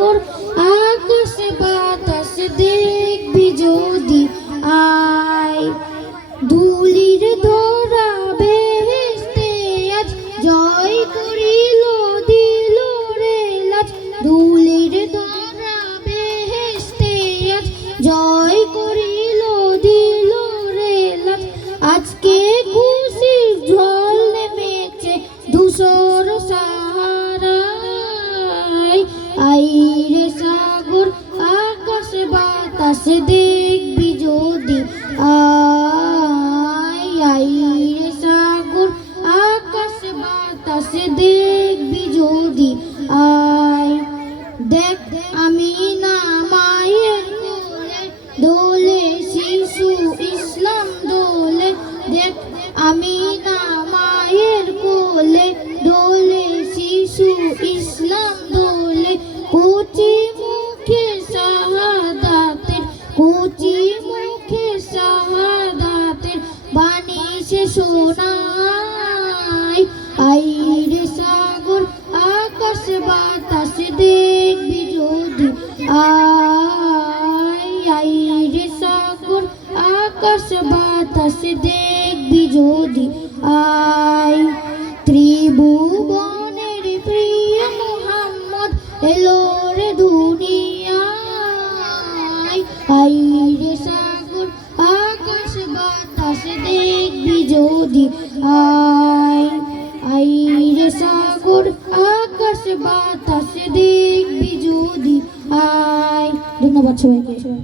সাগর আকাশ বাতাস দেখবি যদি আয় ধুলির ধরা বেহেশতে আজ জয় করিল দিল রে লাজ ধুলির ধরা বেহেশতে আজ জয় করিল দিল রে লাজ আজকে খুশির ঝড় নেমেছে ধূসর সাহারায় আইরে সাগর আকাশ বাতাস দেখবি যদি আইরে সাগর আকাশ বাতাস দেখবি যদি আয় দেখ আমি না মায়ের কোলে দোলে শিশু ইসলাম দোলে দেখ আমি না মায়ের কোলে দোলে শিশু ইসলাম দোলে কচি মুখে শাহাদাতের কচি মুখে শাহাদাতের বাণী সে শোনায় আইরে সাগর আকাশ বাতাস দেখবি যদি আইরে সাগর আকাশ বাতাস দেখবি যদি আয় ত্রিভুবনের প্রিয় মুহাম্মদ এলো রে দুনিয়ায় আইরে সাগর আকাশ বাতাস দেখবি যদি আইরে সাগর আকাশ বাতাস দেখবি যদি ধন্যবাদ সবাইকে।